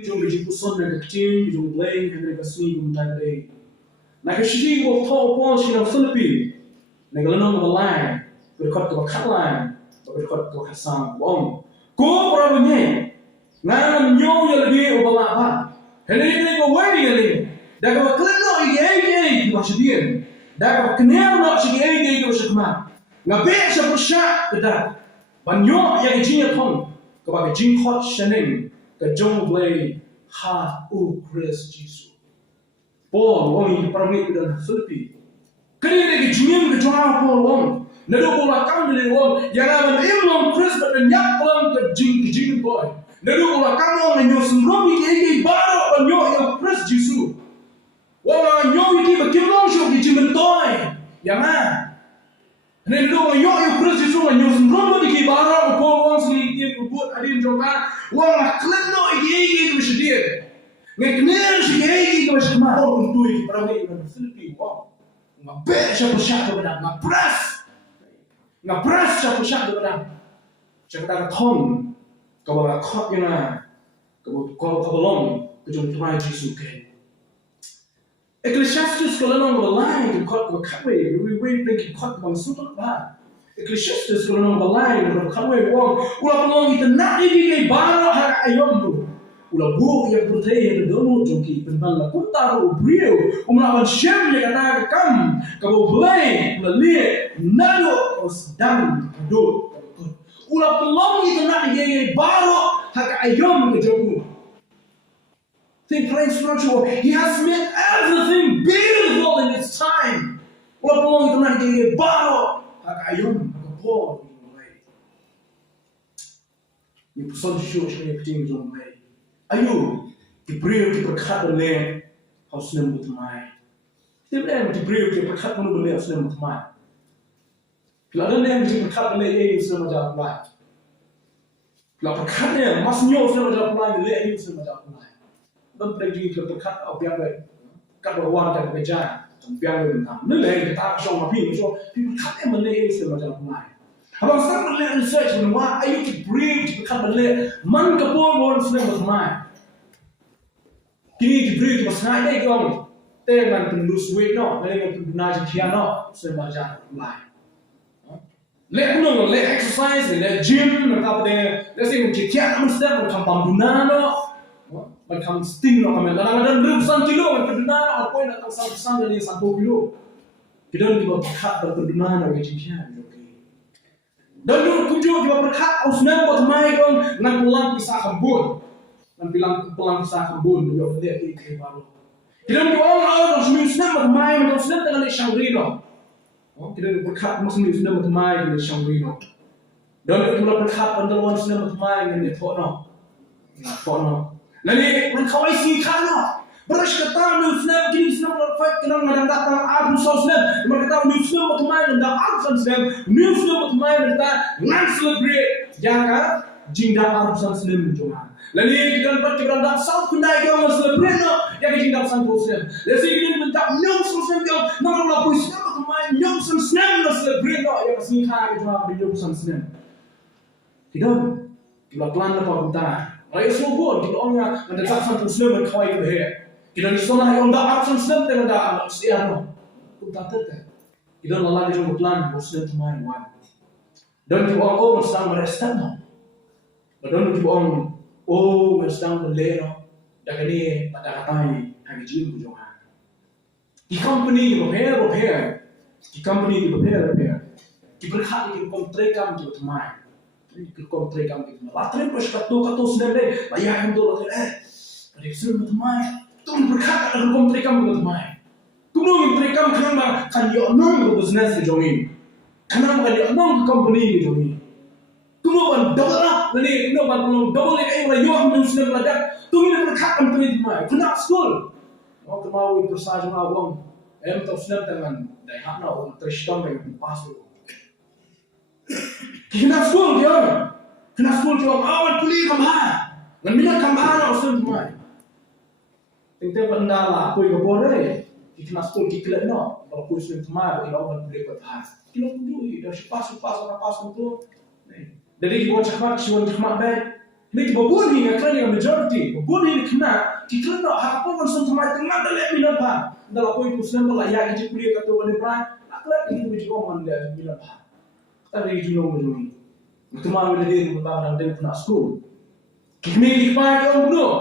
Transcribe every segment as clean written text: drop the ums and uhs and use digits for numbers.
Jung biji puson na kecil, jung bleng, yang mereka seni gumtai bleng. Nak kecil gua tahu pun sih nak selepi. Nak kalau nak berlain, berkat tu berkat lain, berkat tu berkat sang bom. Kau perabunya, ngan nyong yang lebih ubah apa? Hendak kau wedding yang ini. Dah kau keleno ini macam dia. Dah kau kenal macam ini macam mana? Ngabe siapa syak kedah. Banyak yang jinya pun, kau pakai jingkot Snem. Kejong boleh ha Chris Jesus. Paul orang yang pernah dan Filipi. Kini lagi junior kejong Paul orang. Nado bola kam dari orang yang aman imam Chris berdenyak pelang kejing boy. Nado bola kam orang yang sembromi kiki baru banyak yang Chris Jesus. Orang yang kiki berkembang syuk kejing mentoy. Yang mana? Nado yang Chris Jesus yang sembromi kiki baru Paul orang sendiri buat adin jokan. Wah, keleno iki mesti dia. Ngekner si iki mesti mahal untuk iki para ini dan Filipi. Wah, ngabek siapa siapa benar, ngabras siapa siapa benar. Cakap thong, kau bawa kop yang mana, kau belum kejung Tuhan Yesus ke. Ecclesiastes kalau nong berlain kau kawe, we pergi kau bang sudah bah. Ecclesiastes kalau nak berlain, kalau orang, ulah pelong itu nak ini baru hak ayam tu, ulah buh yang percaya yang berdoa jongki penting lah kuntar ubrio, umlawan syam yang kata kam, kau boleh ulah lihat nado sedang duduk, ulah pelong itu nak ini baru hak ayam kejoku. Think plain spiritual. He has made everything beautiful in its time. Ulah pelong itu nak ini baru hak ayam. Paul mulai. Ni pesan syuk syuk ni mulai. Ayo, diberi berkat oleh Snem Thymmai. Kita boleh diberi berkat oleh Snem Thymmai. Kalau ada yang berkat oleh Snem Thymmai. Kalau berkatnya masnya Snem Thymmai oleh Snem Thymmai. Dan pergi berkat apa yang baik. Kat bawah kat beja. Biar kita nilai kita show mapi, show berkat yang oleh Snem Thymmai. Abang sang boleh research menua ayu ki bring berkat boleh man kapol mon Snem Thymmai. Kini ki bring pasnai dai gong te man pendus wait no, man penduna jian no, Snem Thymmai. Le kuno le exercise le gym nak apa de, le sing ki kian am step kam panduna no. Man kam sting no kam dalam ribuan kilo man penduna no apa nak sang dari 1 kilo. Kita ni berkat penduna no ki kian. Dan tujuh juga berkat Snem Thymmai dong ngan pulang pisah kebun, ngan pulang pisah kebun juga dia ini baru. Kita orang Snem Thymmai macam Snem dengan Shangrino. Kita berkat Snem Thymmai dengan Shangrino. Dan itu berkat pendaluan Snem Thymmai dengan Tono. Lalu mereka isi kana. Beras kata ni Snem kini Snem perfect kita ngadang datang Abu Snem. Mereka tahu ni Snem Thymmai dan Abu Snem. Ni Snem Thymmai mereka ngan celebrate jaga jingda Abu Snem cuma. Lalu kita dapat kita dah South Kundai kita mau celebrate no. Yang jingda Abu Snem. Lalu kita minta nyom Snem kita nama lagu Snem Thymmai nyom Snem no celebrate no. Yang sini kah kita mau nyom Snem. Kita plan apa kita. Rakyat Khubor kita orangnya mendekat Snem berkawai berher. Kita ni sekolah yang dah absen Snem dengan dah siapa? Kita tak. Kita lalai jom plan Snem Thymmai wan. Dan kita orang sedang merestan no. Dan kita orang sedang melero. Dah ni pada katai hari jim bujongan. Di company repair. Di company repair. Kita berhak di kontrakam kita Thymmai. Kita kontrakam kita. Latrin pas katu Snem deh. Bayar itu latrin. Pada Snem Thymmai. Tuhan berkata dalam kontrakam kita Thymmai. Tuhan kontrakam kenapa kan dia nong ke business ke jongi. Kenapa kan dia nong ke company ke jongi. Tuhan double up, nanti Tuhan double lagi yang lain yang Snem ladak. Tuhan berkata company Thymmai. Kena school. Mau kemau bersama orang. Tahu Snem dengan daya hak nak teristong dengan pasal. Kena school dia. Kena school dia. Awal kuliah kamah. Dan minat kamah nak Snem Thymmai. Tengah benda lah, aku yang boleh. Kita nak sekolah kita no, kalau aku Snem Thymmai, kita orang boleh bertahan. Kita pun dulu, dah pas itu. Jadi kita cakap baik. Ini babun ni ngaklan yang majority. Babun ni kena kita nak apa pun Thymmai tengah dalam minat bah. Dalam poin Snem berlayar kita kuliah kata pada peran. Aklan ini berjuang mana minat bah. Kita dari jual macam ni. Thymmai bila dia bertahun dan dia kena school. Kini kita yang bunuh.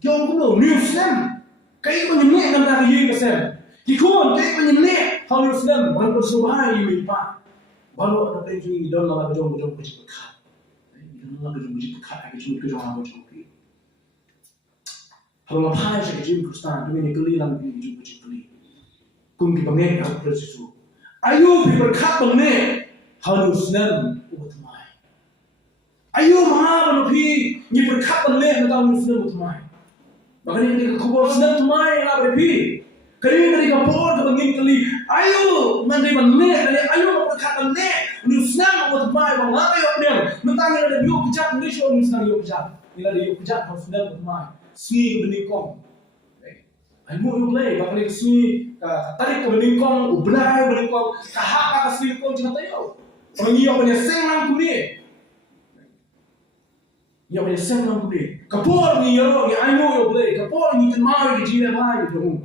Yang bunuh new Snem. Kaya penyemik dengan lagi Snem. Khubor kaya penyemik how Snem orang bersuara ini pak. Baru ada yang ini dalam berjuang berkat. Allah berjumpa dekat dengan jumpa orang berjumpa. Kalau apa saja jumpa Kristen, kami ni keli lang kami jumpa keli. Kami bangai aku bersesu. Ayo berkat bangai harus Snem Thymmai. Ayo mana berpi ni berkat bangai kita Snem Thymmai. Makanya ketika Khubor Snem Thymmai yang berpi. Kali ketika Khubor kebangai keli. Ayo nanti bangai dari ayo berkat bangai. Ni Snem Thymmai bang ayo dia. Mentang ada yuk kejap ni show ni senang yuk kejap. Ila ada yuk kejap harus Snem Thymmai. Sni ke beningkong. Ai mo yuk play bakal ke sni tarik ke beningkong, ublai beningkong, kahak ke sni kong cuma tayo. Orang iyo punya senang kuni. Iyo punya senang kuni. Khubor ni yo ni ai mo yuk play. Khubor ni Thymmai ke jina mai tu.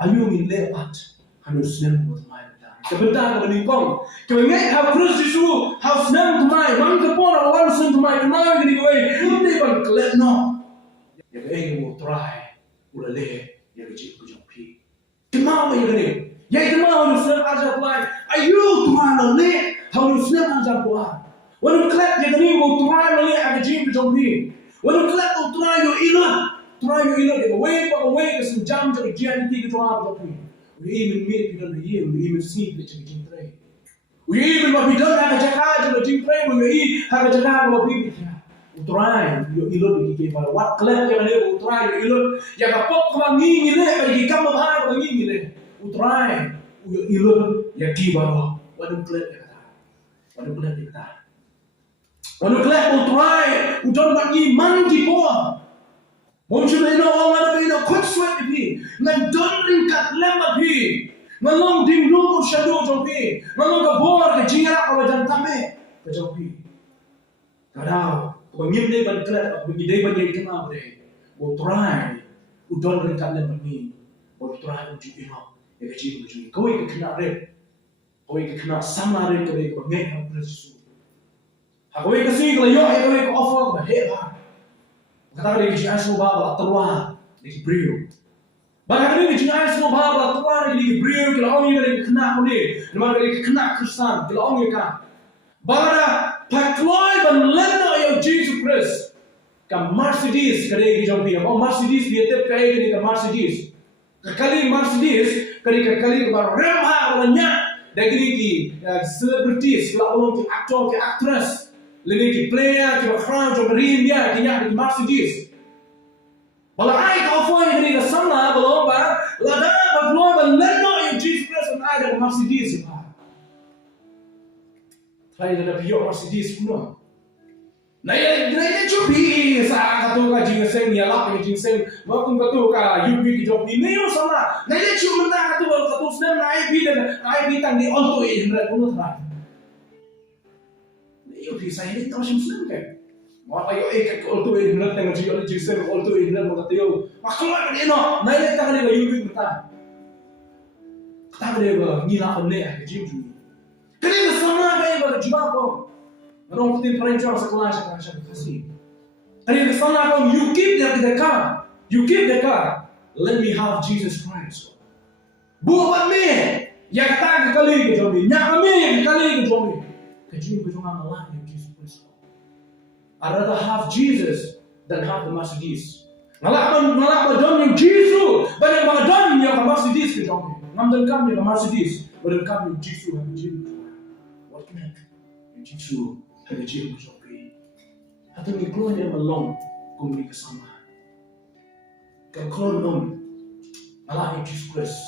Ayo ni lepat. Harus Snem Thymmai. Kebetulan beningkong. Kebengai harus disu harus Snem Thymmai. Mang Khubor awan Snem Thymmai Thymmai gini gue. Hindi ban kelet no. Ya ke mau try. Udah le ya kecil kejauhi. Kenapa ya ni? Ya Thymmai harus Snem aja apply. Ayo Thymmai le harus Snem aja apply. Walau kelet ya ni mau try le ada kecil kejauhi. Walau kelet mau try yo ilah. Try yo ilah dia away ke sejam jadi jian ti kejauhi. We even meet people in the year, we even see the changing trade. We even what we don't have a jacket to the changing trade, we eat have a jacket of people. Try your ilot di kepala. What clear yang ada try your ilot. Yang kapok kau ngingin le, bagi kamu bahaya kau ngingin le. Try your ilot yang kibaro. Waduh clear kata. Waduh clear kata. Waduh clear try. Udon bagi man kibor. Mungkin ino orang ada ino quick sweat di, ngan don ringkat lembat di, ngalong dingdung shadow jopi, ngalong Khubor ke jingra kalau jantame ke jopi. Kadang pengim deh ban kelat, pengim deh ban jadi kenal deh. Mau try, udon ringkat lembat ni, mau try uji ino, ya kecil uji. Kau ikut kena rep, kau ikut kena sama rep kau ikut ngek kau bersusu. Kau ikut sini kalau yo, kau ikut offer kau hebat. Kata dia kecil semua bawa terwah di brio. Bahkan dia kecil semua bawa terwah di brio kalau orang yang kena ni, nama dia kena Kristen kalau orang yang kan. Bahkan pakloi benlenda yang Jesus Christ, ke Mercedes kerja kita punya. Oh Mercedes dia tetap kerja ni ke Mercedes. Kekali Mercedes kerja kekali kebar remah banyak. Dari ni celebrities kalau orang aktor ke aktris. Lagi ki player, ki background, ki marine dia, ki nyak di Mercedes. Bala ai ka offer yang ni sama belum ba, lada belum belendo yang Jesus Christ ada di Mercedes ba. Try ada bio Mercedes pun. Naya cubi sa katu ka jingseng ya lap ka jingseng, waktu katu ka UP ki job ni neo sama. Naya cubi menta katu katu Snem na IP tang di onto 800 pun tak. Yo bisa ini tahu Snem kan? Mau ayo kalau tu ini nak tengok jual juicer, kalau tu ini nak makan tiaw, makan apa ni no? Naik tak ada yang yubi kita. Tak ada yang nila penek jim jim. Kerana sama kayak pada jual kau. Orang putih perancang sekelas kasih. Kerana sama kau you keep the car, Let me have Jesus Christ. Buat me, yang tak kali ke jomi, nyak me yang kali ke jomi. Kecil berjuang Allah yang Jesus Christ. I'd rather have Jesus than have the Mercedes. Malak madam yang Jesus, banyak madam yang Mercedes ke jomi. Ngambil kami yang Mercedes, badan kami yang Jesus yang Jesus. What can I? Yang Jesus yang Jesus ke jomi. Atau ni keluar yang melong kumuli kesama. Kalau keluar dong, Allah yang Jesus Christ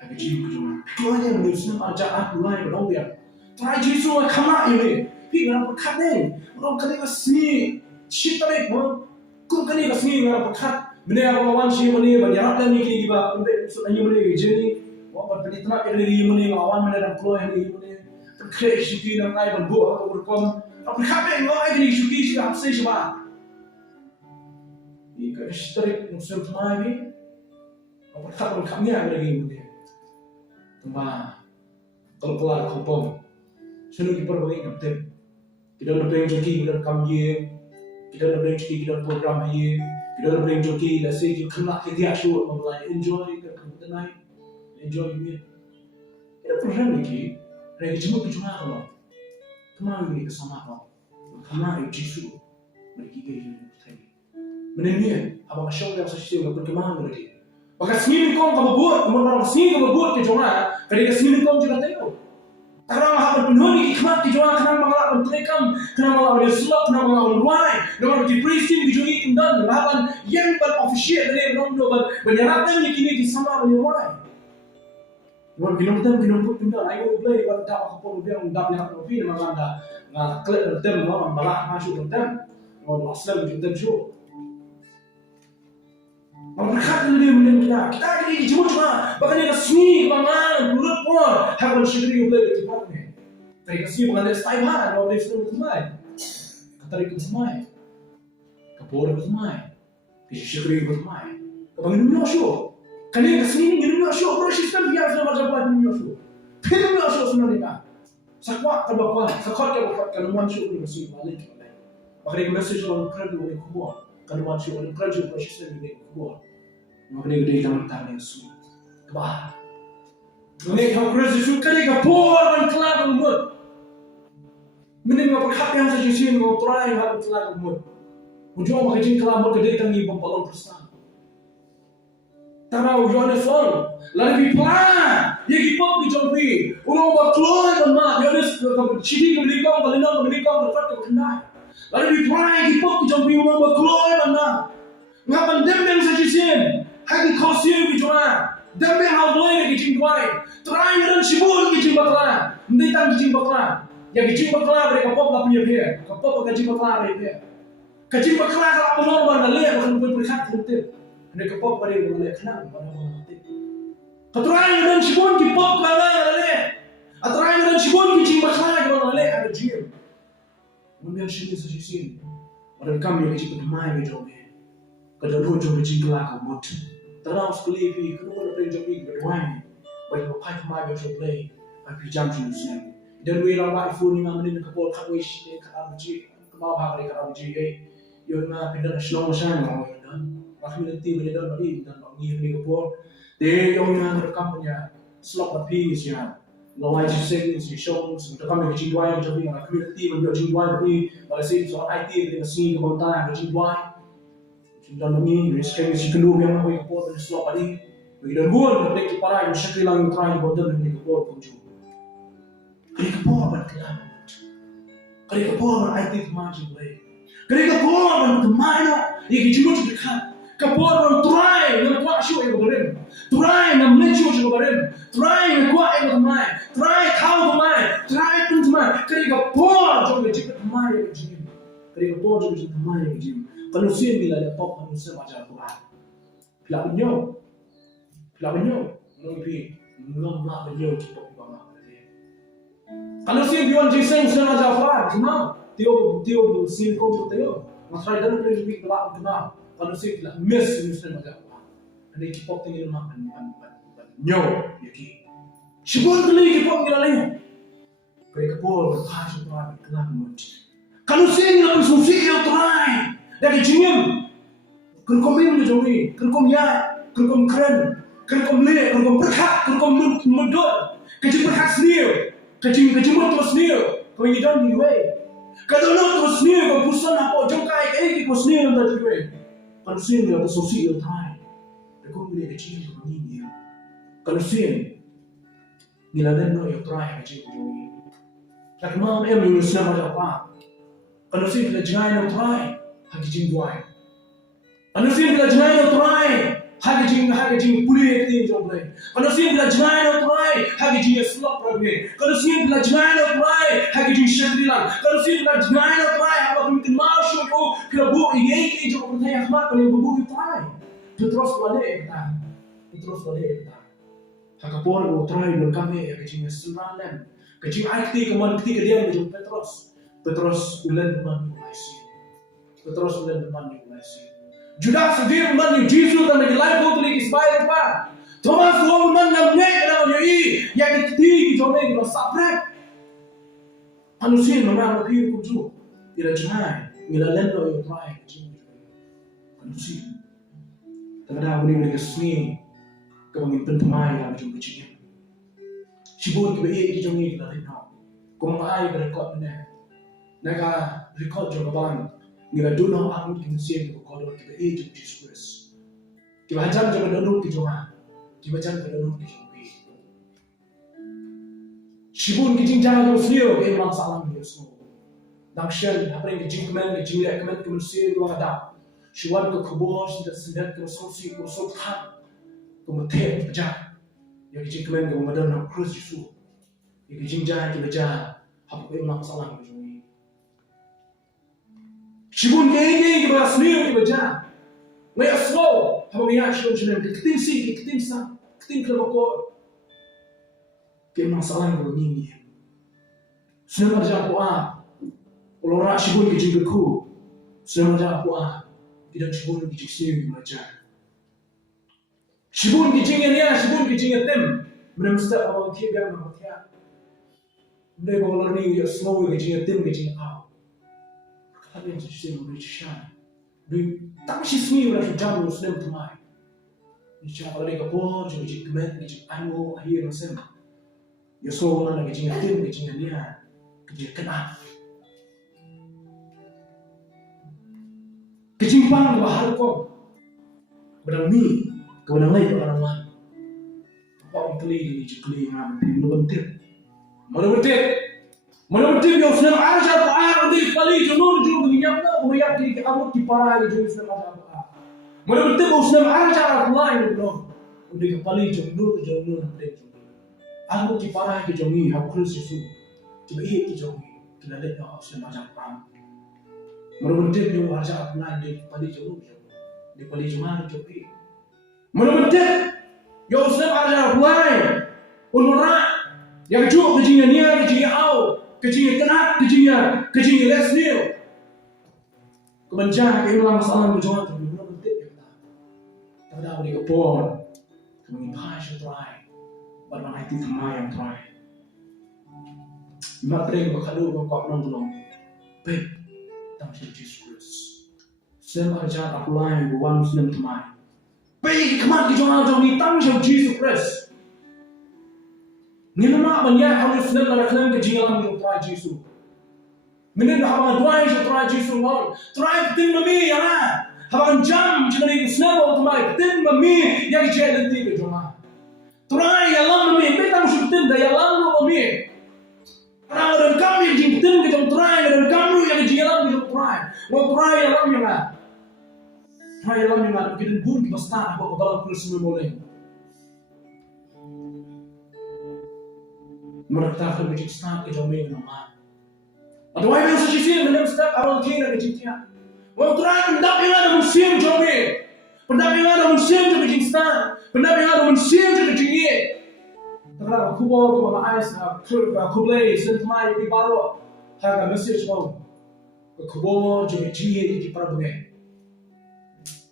yang Jesus ke jomi. Keluar yang Snem aja aku lain berong dia. Try Jesus kama ini. Pi ngara pekat ni. Orang kali kasih shit tarik mo. Kung kali kasih ngara pekat. Mana awan si mana banyak lagi ni kita untuk ayu mana jadi. Wah penitna ini mana awan mana dalam keluar ini mana. Terkreasi kita nak ay berbuat atau berkom Aplikasi yang ai ni suki si apse siapa? Ika istri Muslim Thymmai ni, aplikasi kami ada lagi mungkin. Tuma kalau kelar kompom, senu kita pergi ngerti. Kita nak beli joki, kita kami, kita nak beli joki, kita program ini, kita nak beli joki, dah sih kita nak kita show, malah enjoy kita tenai, enjoy ni. Kita program ni, lagi cuma kita cuma Thymmai ni kesama kau, Thymmai jisu, mereka ini tadi. Menentukan apa masyarakat yang sesuai dengan perkembangan mereka. Maka sini kau buat, kemudian sini kau buat kejongan, ketika sini kau juga tahu. Karena hal penuh ni khidmat kejongan, karena malah menterekam, karena malah bersulap, karena malah menuai, karena berdipresi dijungi kendan, lawan yang berofisial dari orang menyerahkan yang kini disama menuai. Buat kinom kendan, ayo play buat tak apa dia undang yang kopi, memang ada ngaklik kendan, memang balak masuk kendan, mau asal kendan show. Berkat dia mendengar kita ini cuma bahkan dia seni kemangan bulat pun hakan syukri boleh cepat ni. Mereka sih mengenai style hal orang Islam Thymmai, katarik Thymmai, Khubor Thymmai, syukri Thymmai. Kebangun dunia show, kan dia seni ni dunia show, orang Islam biasa macam apa dunia show. Film dunia show sebenarnya. Sakwak kebakuan, sakot kan orang show ni mesti balik. Bahkan dia message orang kerja oleh Khubor. Kalau masuk dalam kerja proses ini Khubor, maknanya dia jangan tanya semua. Kebah. Mereka kau kerja suka dia Khubor dan kelak umur. Mendengar perkata yang saya sini mau try hal kelak umur. Ujung makanya kelak umur kedai tangi pembalon persen. Tanah ujung ada sol, lalu diplan, dia kipok dijumpi. Ulang berkeluar bermak, dia ada ciri kemerdekaan, kalian kemerdekaan berfat kebenaran. Lalu diprai kipok dijumpi ulang berkeluar bermak. Ngapan dembeng saja sin, hagi kosir bijuan, dembeng hal boleh dijing kuai. Try dan sibul dijing baklan, mendetang dijing baklan. Yang dijing baklan mereka kapok tak punya pihak, kapok kajing baklan mereka. Kajing baklan kalau penolong berleleh bukan boleh berkat tertib. Mereka kapok pada berleleh kenal pada berleleh. Try dan sibul kipok berleleh, try dan sibul dijing baklan berleleh ada jim. Kemudian sini saja sin, orang kami yang cikgu Thymmai betul ni. Kadang rojo bijing kelak amut. Terus kelipi, kedua orang jombi berduaan. Bagi pakai Thymmai betul play, pakai jam sini Snem. Dan wira pak iPhone ni ngamen Khubor khawish ni kharamji, kemau hari kharamji yo na pindah slow motion mau dan. Kami nanti menjadi bagi dan bagi ni Khubor. Dia yo na rekam punya slot api siapa. Lawai jiseng si show, sebentar kami bijing duai jombi dengan community menjadi bijing duai tapi pada sini soal IT dengan sini kebantan bijing duai. Dan ini sekarang si kedua yang aku Khubor dan slot tadi. Bagi dan buat mereka para yang syakir lang try bodoh dengan Khubor kunjung. Kali Khubor berkelam, kali Khubor IT Thymmai juga. Kali Khubor Thymmai na, yang cuma dekat. Khubor try yang kuat show yang beren, try yang mencuri show beren, try yang kuat yang Thymmai, try kau Thymmai, try pun Thymmai. Kali Khubor juga dekat Thymmai yang jim, kali Khubor juga dekat Thymmai yang jim. Kalau sih bila dia pop, kalau sih baca Quran, pelak beliau, mungkin ngamla beliau kita pernah. Kalau sih biwan jiseng sudah baca Quran, cuma tiup sin kau tu tiup, masai dalam peribadi pelak kenal. Kalau sih bila miss sudah baca Quran, ada kita tinggal makan nyaw, yaki. Sebelum beli kita tinggal lain, mereka pun berkasih Quran kenal mudi. Kalau sih bila bersusi yang try. Lagi jingim, kerkom ini menjadi, kerkom ya, kerkom keren, kerkom le, kerkom berkat, kerkom mudut, kecil berkat sendiri, kecil mud terus sendiri, kau ini dah niwe, kalau lo terus sendiri, kau pusan apa, jangkai, kau sendiri yang tadi niwe, kalau sendiri yang bersosial thay, kerkom le kecil kau ini, kalau sendiri, niladan lo yang try kecil kau ini, tak mau yang Snem macam apa, kalau sendiri kita jangan yang try. Hagi jing duai. Anu sih bila jenai no try. Hagi jing pulih ekti jom leh. Anu sih bila jenai no try. Hagi jing slop ragme. Anu sih bila jenai no try. Hagi jing shadrilan. Anu sih bila jenai no try. Apa mungkin mau show ko kerabu ini ke jom pertanyaan khmat paling bubu try. Terus balik kita. Khubor no try dan kami hagi jing senalan. Kecil IT keman ketika dia jom terus. Petros ulen man mulai si. Petros ulen man mulai si. Judas dia man yang Jesus dan lagi life pun tulis Ismail apa. Thomas wong man yang nek na yoi yang ketiga jome kita sapret. Manusia mengaku hidup kuju. Tidak cuma mila lendo yang try manusia. Kadang boleh kesini kebangin pentemai dalam jumpa cium. Sibuk kebaik di jumpa kita lihat. Kau mengai berekod mana? Naga rekod jumpa bang. Mila dulu aku manusia yang berkodok kebaik jumpa Yesus. Kita hajar jumpa dulu di jumpa. Kita hajar jumpa dulu di jumpa. Sibuk kita jangan terus lihat yang masalah Yesus. Dangshan apa yang kita kemen manusia itu ada. Siwan ke Khubor sudah sedang ke solusi ke sultan ke mati pejah yang dijengkemen ke medan nak krus Yesus yang dijengjah ke pejah apa yang masalah ini Siwan ke berasmi ke pejah mereka slow apa yang Yesus jenis ketim si ketim sa ketim kelakor ke masalah ini Snem aja aku kalau orang Siwan ke jengkeku Snem aja aku tidak Shibun kijing belajar. Shibun kijingnya tem. Mereka mesti awal kian bermakna. Mereka kalau ni semua kijingnya tem kijing aw. Kalian jadi mereka. Dui tak sismi mereka jamu Snem Thymmai. Jika mereka Khubor jadi kemen kijing anu akhir Snem. Ya semua orang kijingnya tem kijingnya ni kijing kenal. Kejimpang bahar kau, benang mi, kau benang lagi orang wan. Kau keli ni keli ngam, mana bentik yang Snem arja kau bentik kali junur begini apa, umayap di kamu kiparah di Snem arja kau. Mana bentik yang Snem arja kau lain belum, bentik kali junur bentik. Aku kiparah di jongi, aku kerja susu, tiba di jongi, kita lihat yang Snem arja kau. Merupakan yang wajah aplan di pali jauh, di pali cuma jopi. Merupakan yang Snem arja aplan, ulura yang juga kejingnya niat, kejingnya aw, kejingnya kenat, kejingnya lesnil. Kebencian keimanan masalah berjuang tu merupakan yang kita. Tapi dah boleh Khubor, kami passion try, bermain itu Thymmai yang try. Materi berkalu berkuat nong, baik. Jesus. Snem arja apply one Snem Thymmai. Baik kemat di jong ni tang Jesus Christ. Ni nama banyak orang Snem nak klaim kejilan di try Jesus. Menen dah dua je try Jesus mau. Try tin mami ya na. Haban jam jadi Snem Thymmai tin mami yang jadi ti ke jong. Try ya lam mami betang tin dah ya lam mami. Orang kami jingtin ke jom try dan kamu yang jialan ke jom try. Mau try alam yang ada. Try alam yang ada kita pun kita start apa balang kurus boleh. Mereka tak boleh start ke jom yang nama. Atau apa yang sejati menem start awal kira ke jitia. Mau try pendap yang ada musim jom ni. Pendap yang ada musim jom ke start. Pendap yang ada musim jom ke jingi. Kalau Khubor tu malah ais, Khubor Snem Thymmai di baru, harga message mau. Khubor jadi jingi di perabungan.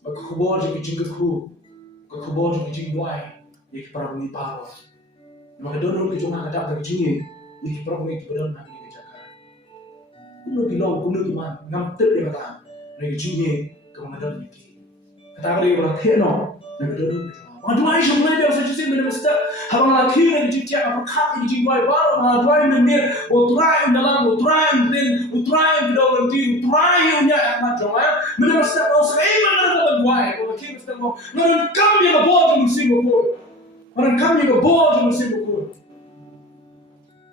Khubor jadi jinggaku, Khubor jadi jingguai di perabungan baru. Maka donor ke cuma ada tak jingi di perabungan di badan nak di Jakarta. Kuno bilang kuno kiman ngam ter dia kata, lagi jingi ke badan ni. Kata kali orang teno, lagi donor. Aduai semua dia sejati menem step. Habang laki nak dijitiak apa kat dijingguai baru. Aduai memir, utrai dalam, utrai din, utrai dalam din, utrai unya amat jomaya. Menem step orang seiman ada dalam guai. Kalau laki step orang, orang kami yang boleh musim buku. Orang kami yang boleh musim buku.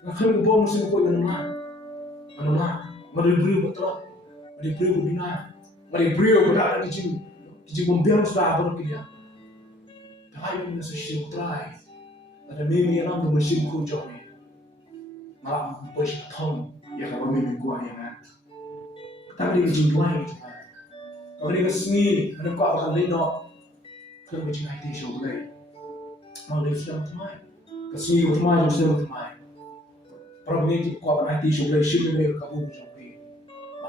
Orang kami yang boleh musim buku yang mana? Mari beri betul, mari beri bina, mari beri berada di sini membiar sudah baru dia. Ayo kita sesi try. Ada mimi yang ramai musim kujau ni. Malah bos thong ya kalau mimi gua yang kan. Tapi dia jingguai tu kan. Kalau dia kesini, ada kau akan leno. Kalau macam itu show boleh. Mau dia Snem Thymmai. Kesini Thymmai Snem Thymmai. Problem itu kau akan itu show boleh. Sih boleh kamu jumpa.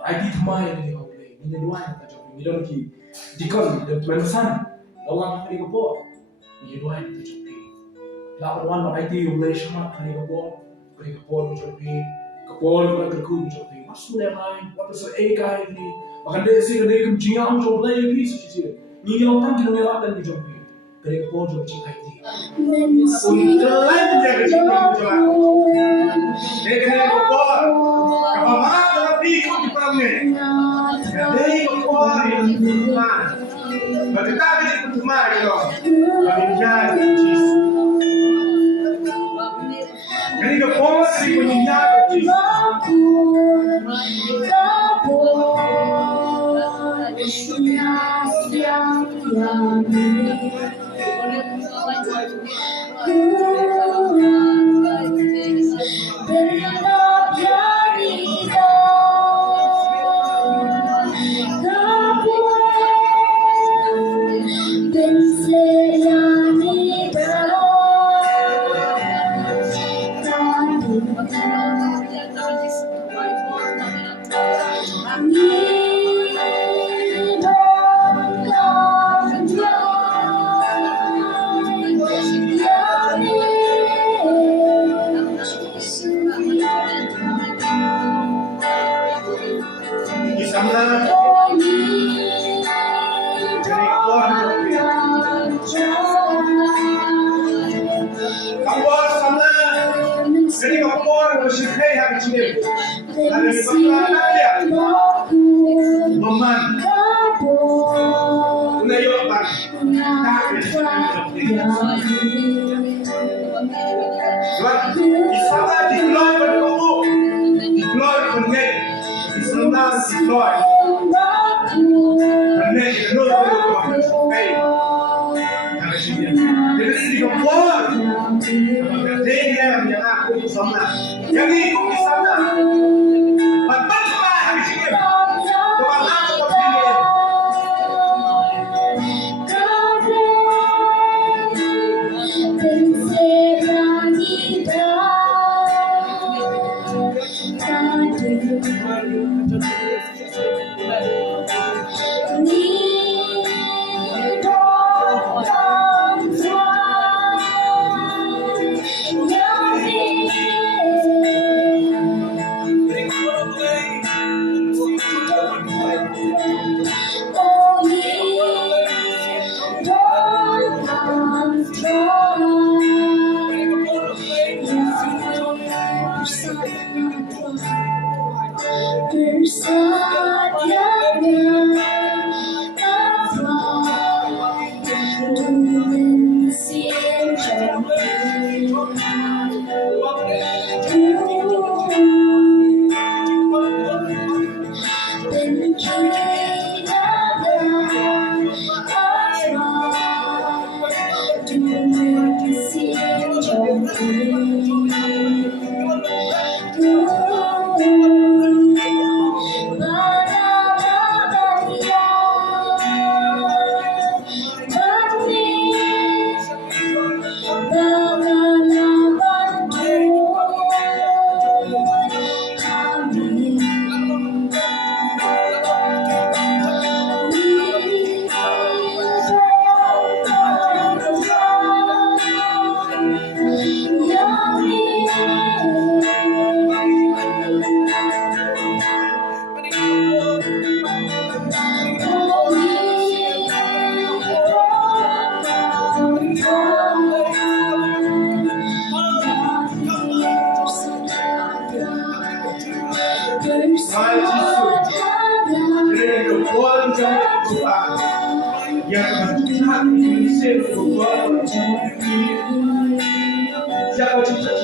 ID Thymmai ni kau play ni luai ka job ni dong ki dikon the mansan lawan ni ko po ni luai ka job la wan ma ID yung play shama ni ko po job ka po ka ku job masu le mai what is a guy ni makan de si de kum jinga ang job play pi su chi ni yo tam ki no ya dan ni job ka po job chi ID untuk lain jaga job Dekne Khubor, kapamana tapi kau dipanggil. Jadi Khubor yang Thymmai, berkata di Thymmai itu, kami jadi jis. Jadi Khubor si punya jis. Jadi Khubor bersyukur hari ini. Ada di bawah dia. Meman. Menayokan. Sebab Islam dikeluar berkubu, dikeluar bernet, Islam dikeluar. Bernet dikeluar berkubu. Jadi Khubor. Dia yang aku di sana. Yang ikut di sana. Betul lah di sini.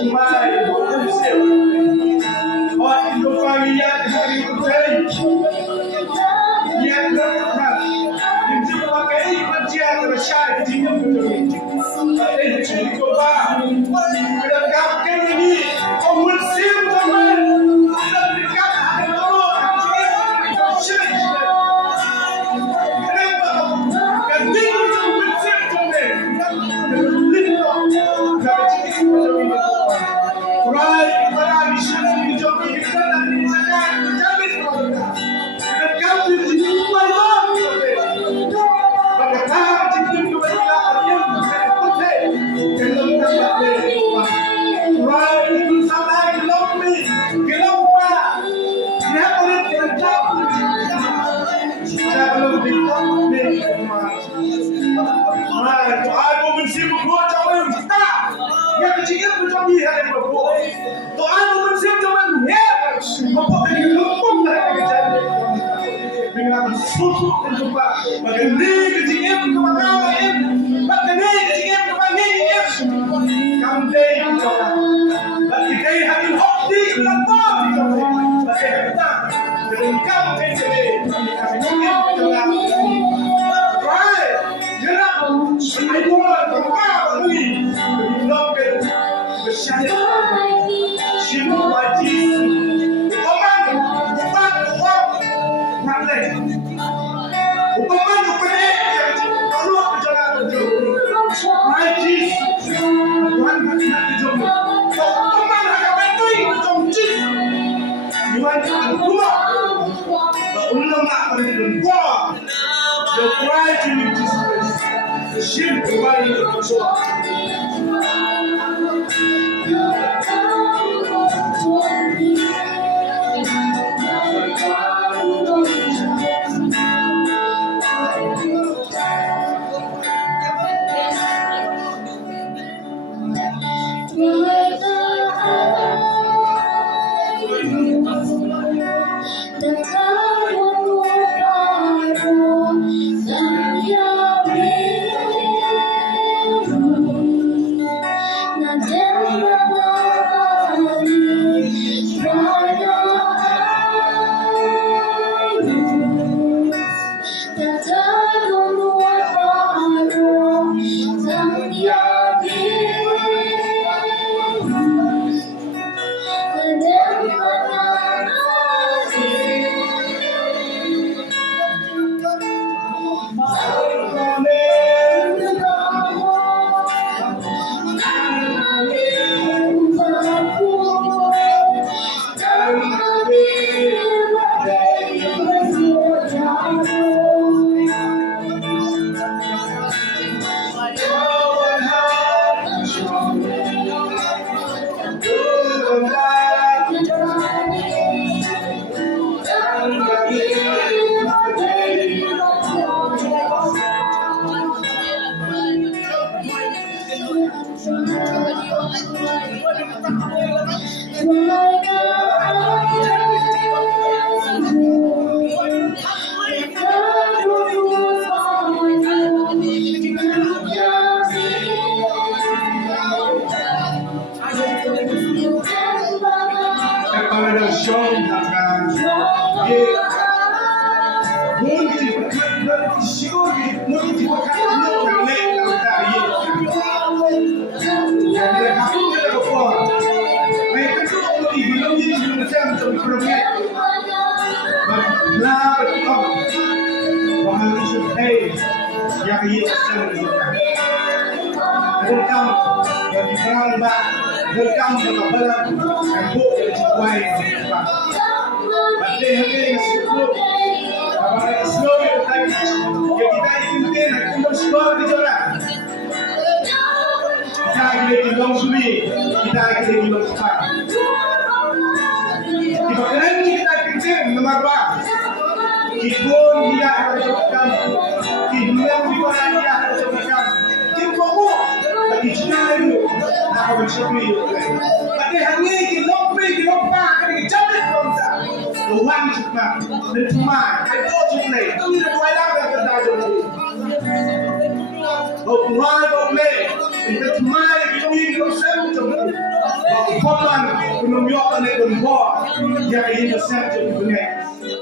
Kemana aku pergi? mà cái này cái chị em các bạn cao em bắt cái này cái chị em các bạn nghe em cầm đây cho là thì đây hay học đi là bao thì cho là sẽ ta cái đừng cầm trên cái này thì phải nghe cho là right you know I want to come out of me you know cái shine she will like Jesus come on mặt này một con mắt một cái đấy nó luôn cho là một điều my Jesus one mặt mặt cho mình con mắt là cái tuy trong Jesus you want to do it và ulang nak pada dua the cry to you Jesus the shield kembali ke Khubor Thymmai, I told you name. Don't you know right out there that but why don't they? The Thymmai you need to send to me. But Poland, when you're on the war, yeah, you send to me.